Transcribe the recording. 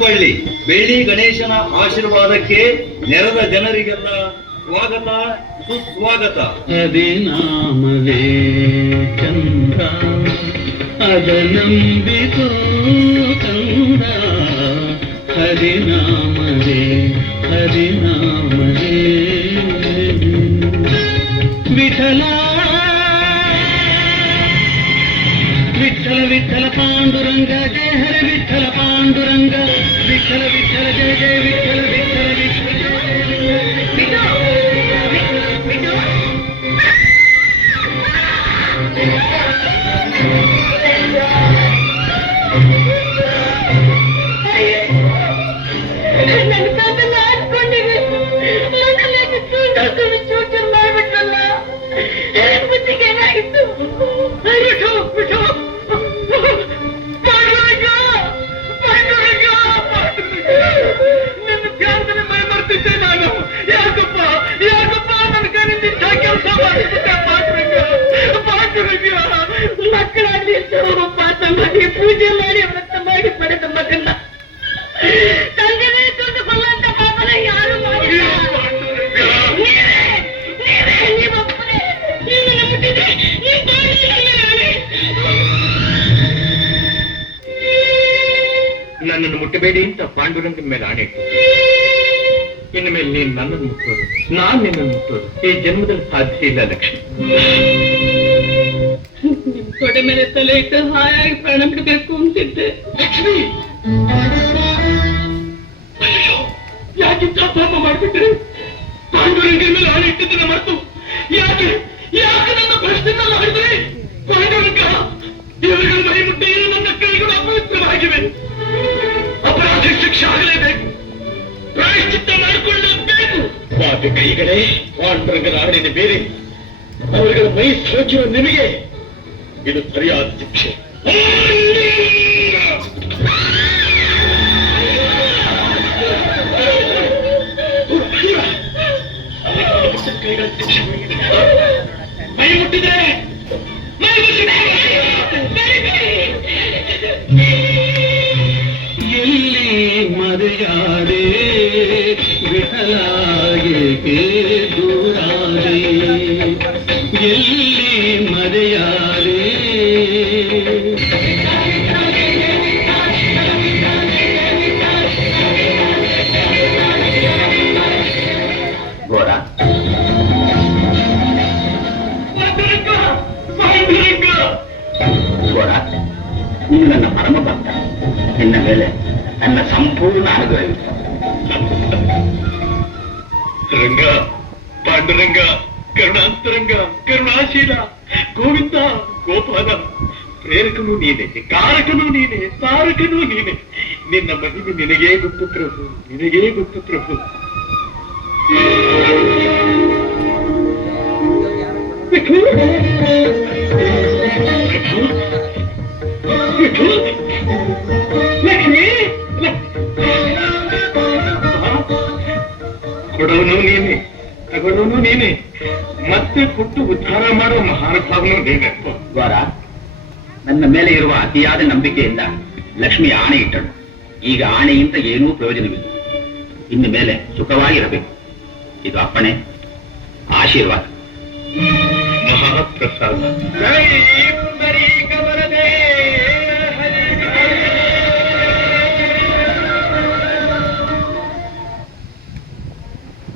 ಕುಪ್ಪಳ್ಳಿ ಬೆಳ್ಳಿ ಗಣೇಶನ ಆಶೀರ್ವಾದಕ್ಕೆ ನೆರೆದ ಜನರಿಗೆಲ್ಲ ಸ್ವಾಗತ ಸುಸ್ವಾಗತ. ಹರಿನಾಮವೇ ಚಂದ್ರ ಅದನಂಬಿಕೋ ಕಂದ, ಹರಿನಾಮವೇ ಹರಿನಾಮವೇ ವಿಠಲ ವಿಠಲ ವಿಠಲ ಪಾಂಡುರಂಗ ಜಯ ಹರಿ ವಿಠಲ ಪಾಂಡುರಂಗ, ವಿಠಲ ವಿಠಲ ಜಯ ಜಯ ವಿಠಲ ವಿಠಲ ವಿಠಲ ಮಕ್ಕಳಾಗ್ಲಿ ಪಾಠ ಮಾಡಿ ಪೂಜೆ ಮಾಡಿ ವ್ರತ ಮಾಡಿ ಪಡೆದ ಮಗನ್ನ ತಂದೆನೇ ತಂದು ಕೊಲ್ಲಂತ ಪಾಪನ ಯಾರು ಮಾಡಿಲ್ಲ. ನನ್ನನ್ನು ಮುಟ್ಟಬೇಡಿ ಅಂತ ಪಾಂಡುರಂಗನ ಮೇಲೆ ಆಣೆ ಇಟ್ಟು, ಇನ್ನು ಮೇಲೆ ನೀನು ನನ್ನನ್ನು ಮುಟ್ಟೋದು, ನಾನು ನಿನ್ನನ್ನು ಮುಟ್ಟೋದು ಈ ಜನ್ಮದಲ್ಲಿ ಸಾಧ್ಯ ಇಲ್ಲ ಲಕ್ಷ್ಮಿ. ನಿಮ್ ತೊಡೆ ಮೇಲೆ ತಲೆ ಇಟ್ಟು ಹಾಯಾಗಿ ಪ್ರಾಣ ಬಿಡಬೇಕು ಅಂತಿದ್ದೆ. ಲಕ್ಷ್ಮಿ, ಅಯ್ಯೋ ಯಾಕಿಂತ ಪಾಪ ಮಾಡ್ಬಿಟ್ರೆ? ಪಾಂಡುರಂಗನ ಮೇಲೆ ಆಣೆ ಇಟ್ಟಿದ್ದನ್ನ ಮರೆತು ಯಾಕೆ ಯಾಕೆ ನನ್ನ ಪ್ರಶ್ನೆಲ್ಲ ಮಾಡಿದ್ರಿ? ಪಾಂಡುರಂಗ, ದೇವರ ಮೈ ಮುಟ್ಟಿ ನನ್ನ ಕೈಗಳು ಅಪವಿತ್ರವಾಗಿವೆ. ಅಪರಾಧಿ ಶಿಕ್ಷೆ ಆಗಲೇಬೇಕು, ಪ್ರಾಯಶ್ಚಿತ್ತ ಮಾಡಿಕೊಳ್ಳಬೇಕು. ಪಾಪಿ ಕೈಗಳೇ, ಪಾಂಡುರಂಗನ ಆಣೆನೆ ಬೇರೆ, ಅವರುಗಳ ಮೈ ಸೋಕಿರುವ ನಿಮಗೆ ಇದು ಸರಿಯಾದ ಶಿಕ್ಷೆ. ಮೈ ಮುಟ್ಟಿದ್ರೆ ಎಲ್ಲಿ ಮರೆಯಾದೆ ವಿಠಲಾಗೆ ದೂರಾದೆ, ಎಲ್ಲಿ ಮರೆಯಾದೆ ಗೋರ. ಗೋರ, ನೀನು ನನ್ನ ಪರಮ ಭಕ್ತ, ನಿನ್ನ ಮೇಲೆ ನನ್ನ ಸಂಪೂರ್ಣ ಅನುಗ್ರಹಿತ. ರಂಗ, ಪಾಂಡುರಂಗ, ಕರುಣಾಂತರಂಗ, ಕರುಣಾಶೀಲ, ಗೋವಿಂದ, ಗೋಪಾಲ, ಪ್ರೇರಕನೂ ನೀನೆ, ಕಾರಕನೂ ನೀನೆ, ತಾರಕನೂ ನೀನೆ. ನಿನ್ನ ಮಹಿಮೆ ನಿನಗೇ ಗೊತ್ತು ಪ್ರಭು, ನಿನಗೇ ಗೊತ್ತು ಪ್ರಭು. ಲಕ್ಷ್ಮಿ, ಕೊಡೋನು ನೀನೆ, ತಗೊಳ್ಳೋನು ನೀನೆ, ಮತ್ತೆ ಕೊಟ್ಟು ಉದ್ಧಾರ ಮಾಡೋ ಮಹಾನುಭಾವನು ನೀನೆ. ಗೋರ, ನನ್ನ ಮೇಲೆ ಇರುವ ಅತಿಯಾದ ನಂಬಿಕೆಯಿಂದ ಲಕ್ಷ್ಮಿ ಆಣೆ ಇಟ್ಟಳು. ಈಗ ಆಣೆಯಿಂದ ಏನೂ ಪ್ರಯೋಜನವಿಲ್ಲ. ಇನ್ನು ಮೇಲೆ ಸುಖವಾಗಿರಬೇಕು. ಇದು ಅಪ್ಪಣೆ, ಆಶೀರ್ವಾದ. ಮಹಾಪ್ರಸಾದ.